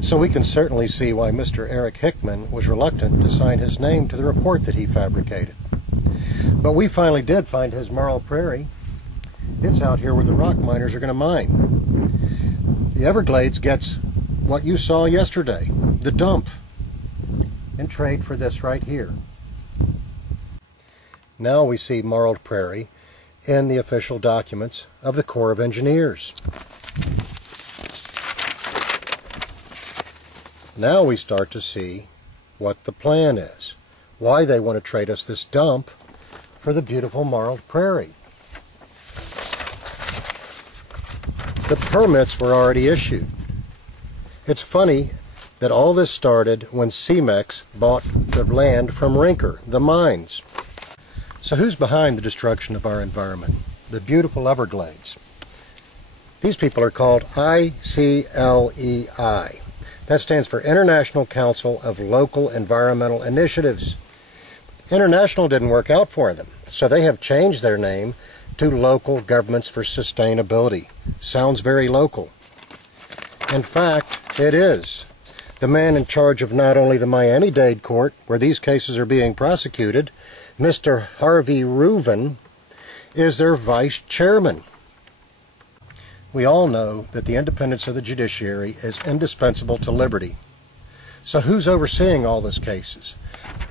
So we can certainly see why Mr. Eric Hickman was reluctant to sign his name to the report that he fabricated. But we finally did find his Marl Prairie. It's out here where the rock miners are going to mine. The Everglades gets what you saw yesterday, the dump, in trade for this right here. Now we see Marl Prairie in the official documents of the Corps of Engineers. Now we start to see what the plan is, why they want to trade us this dump for the beautiful Marl Prairie. The permits were already issued. It's funny that all this started when CEMEX bought the land from Rinker, the mines. So who's behind the destruction of our environment? The beautiful Everglades. These people are called ICLEI. That stands for International Council of Local Environmental Initiatives. International didn't work out for them, so they have changed their name to Local Governments for Sustainability. Sounds very local. In fact, it is. The man in charge of not only the Miami-Dade court, where these cases are being prosecuted, Mr. Harvey Reuven, is their vice chairman. We all know that the independence of the judiciary is indispensable to liberty. So who's overseeing all these cases?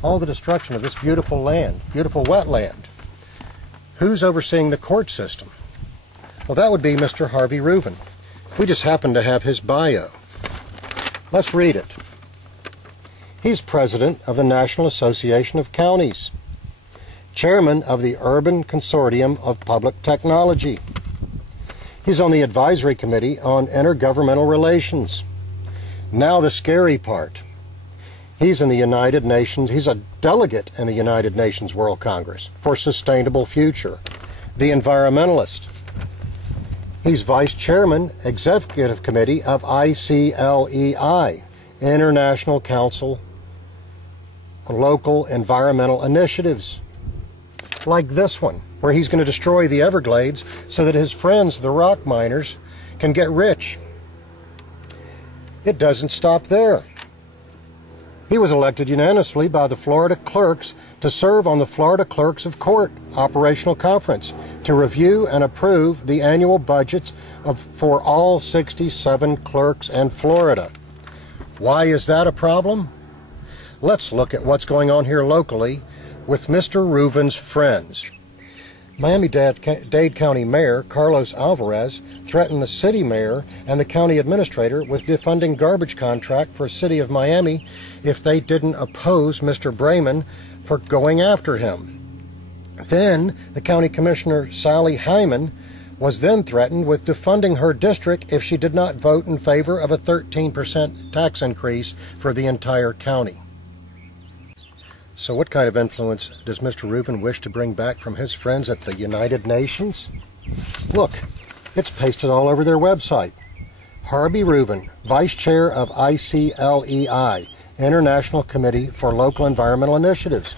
All the destruction of this beautiful land, beautiful wetland. Who's overseeing the court system? Well, that would be Mr. Harvey Reuven. We just happen to have his bio. Let's read it. He's president of the National Association of Counties, chairman of the Urban Consortium of Public Technology. He's on the advisory committee on intergovernmental relations. Now the scary part. He's in the United Nations, he's a delegate in the United Nations World Congress for Sustainable Future, the environmentalist. He's vice chairman, executive committee of ICLEI, International Council on Local Environmental Initiatives. Like this one, where he's going to destroy the Everglades so that his friends, the rock miners, can get rich. It doesn't stop there. He was elected unanimously by the Florida clerks to serve on the Florida Clerks of Court Operational Conference to review and approve the annual budgets for all 67 clerks in Florida. Why is that a problem? Let's look at what's going on here locally with Mr. Reuven's friends. Miami-Dade County Mayor Carlos Alvarez threatened the city mayor and the county administrator with defunding garbage contract for the city of Miami if they didn't oppose Mr. Brayman for going after him. Then the county commissioner Sally Hyman was then threatened with defunding her district if she did not vote in favor of a 13% tax increase for the entire county. So what kind of influence does Mr. Reuven wish to bring back from his friends at the United Nations? Look, it's pasted all over their website. Harvey Reuven, Vice Chair of ICLEI, International Committee for Local Environmental Initiatives.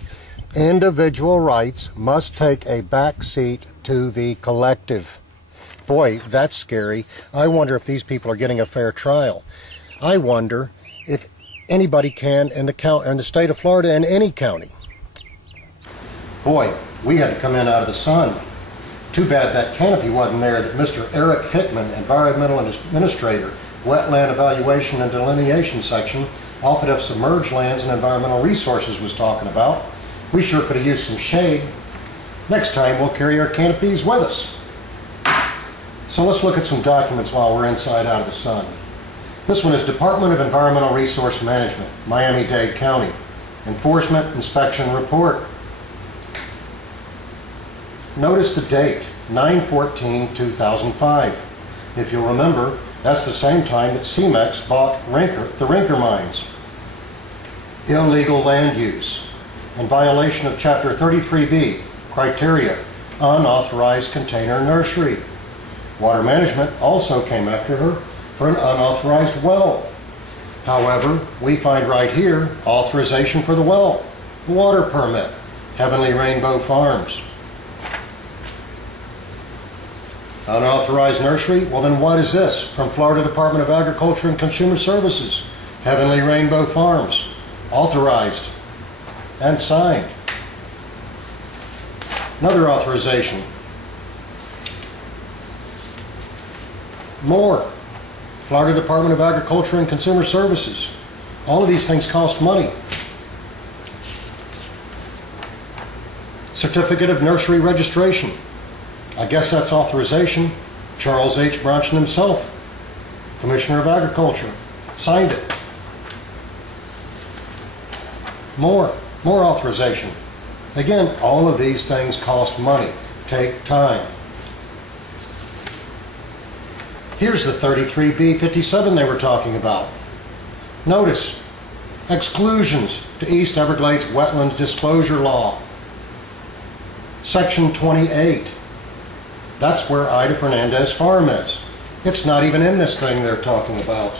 Individual rights must take a back seat to the collective. Boy, that's scary. I wonder if these people are getting a fair trial. I wonder if anybody can in the state of Florida, in any county. Boy, we had to come in out of the sun. Too bad that canopy wasn't there that Mr. Eric Hickman, Environmental Administrator, Wetland Evaluation and Delineation Section, Office of Submerged Lands and Environmental Resources was talking about. We sure could have used some shade. Next time we'll carry our canopies with us. So let's look at some documents while we're inside out of the sun. This one is Department of Environmental Resource Management, Miami-Dade County. Enforcement Inspection Report. Notice the date, 9/14/2005. If you'll remember, that's the same time that CEMEX bought the Rinker mines. Illegal land use. In violation of Chapter 33B, criteria, unauthorized container nursery. Water Management also came after her for an unauthorized well. However, we find right here authorization for the well, water permit, Heavenly Rainbow Farms. Unauthorized nursery? Well, then what is this? From Florida Department of Agriculture and Consumer Services. Heavenly Rainbow Farms. Authorized and signed. Another authorization. More. Florida Department of Agriculture and Consumer Services. All of these things cost money. Certificate of Nursery Registration. I guess that's authorization. Charles H. Brunson himself, Commissioner of Agriculture, signed it. More authorization. Again, all of these things cost money, take time. Here's the 33B57 they were talking about. Notice, exclusions to East Everglades Wetlands Disclosure Law. Section 28. That's where Ida Fernandez Farm is. It's not even in this thing they're talking about.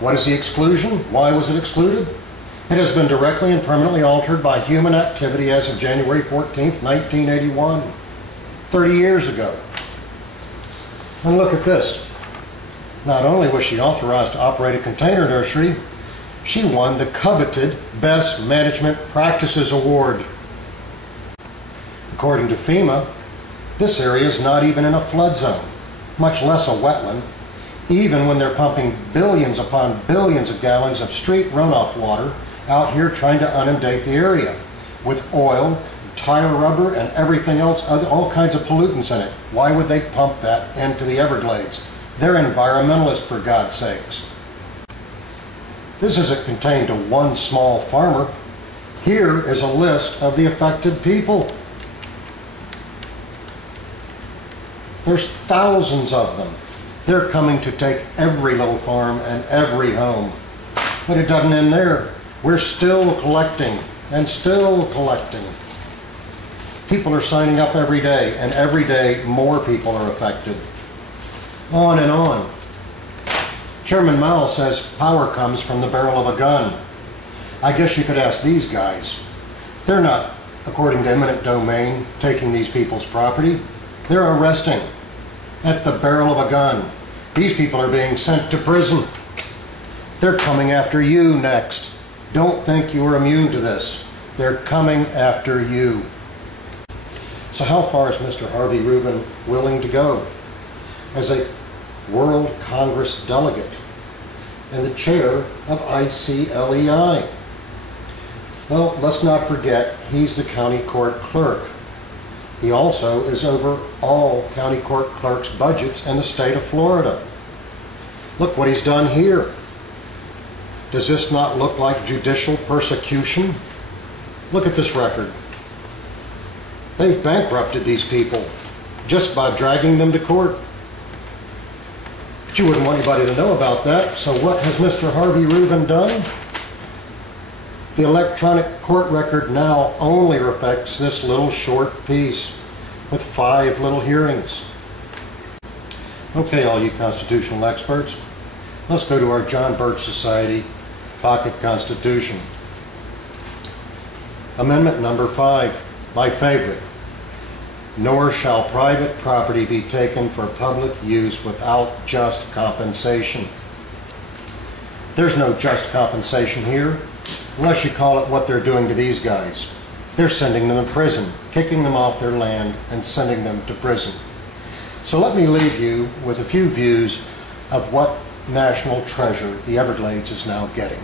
What is the exclusion? Why was it excluded? It has been directly and permanently altered by human activity as of January 14th, 1981. 30 years ago. And look at this. Not only was she authorized to operate a container nursery, she won the coveted Best Management Practices Award. According to FEMA, this area is not even in a flood zone, much less a wetland, even when they're pumping billions upon billions of gallons of street runoff water out here trying to inundate the area with oil, tire rubber, and everything else, all kinds of pollutants in it. Why would they pump that into the Everglades? They're environmentalists, for God's sakes. This isn't contained to one small farmer. Here is a list of the affected people. There's thousands of them. They're coming to take every little farm and every home. But it doesn't end there. We're still collecting and still collecting. People are signing up every day, and every day more people are affected. On and on. Chairman Mao says power comes from the barrel of a gun. I guess you could ask these guys. They're not, according to eminent domain, taking these people's property. They're arresting at the barrel of a gun. These people are being sent to prison. They're coming after you next. Don't think you are immune to this. They're coming after you. So how far is Mr. Harvey Rubin willing to go? As a World Congress delegate and the chair of ICLEI. Well, let's not forget, he's the county court clerk. He also is over all county court clerks' budgets in the state of Florida. Look what he's done here. Does this not look like judicial persecution? Look at this record. They've bankrupted these people just by dragging them to court. But you wouldn't want anybody to know about that, so what has Mr. Harvey Rubin done? The electronic court record now only reflects this little short piece with 5 little hearings. Okay, all you constitutional experts, let's go to our John Birch Society Pocket Constitution. Amendment number 5, my favorite. Nor shall private property be taken for public use without just compensation. There's no just compensation here, unless you call it what they're doing to these guys. They're sending them to prison, kicking them off their land and sending them to prison. So let me leave you with a few views of what national treasure the Everglades is now getting.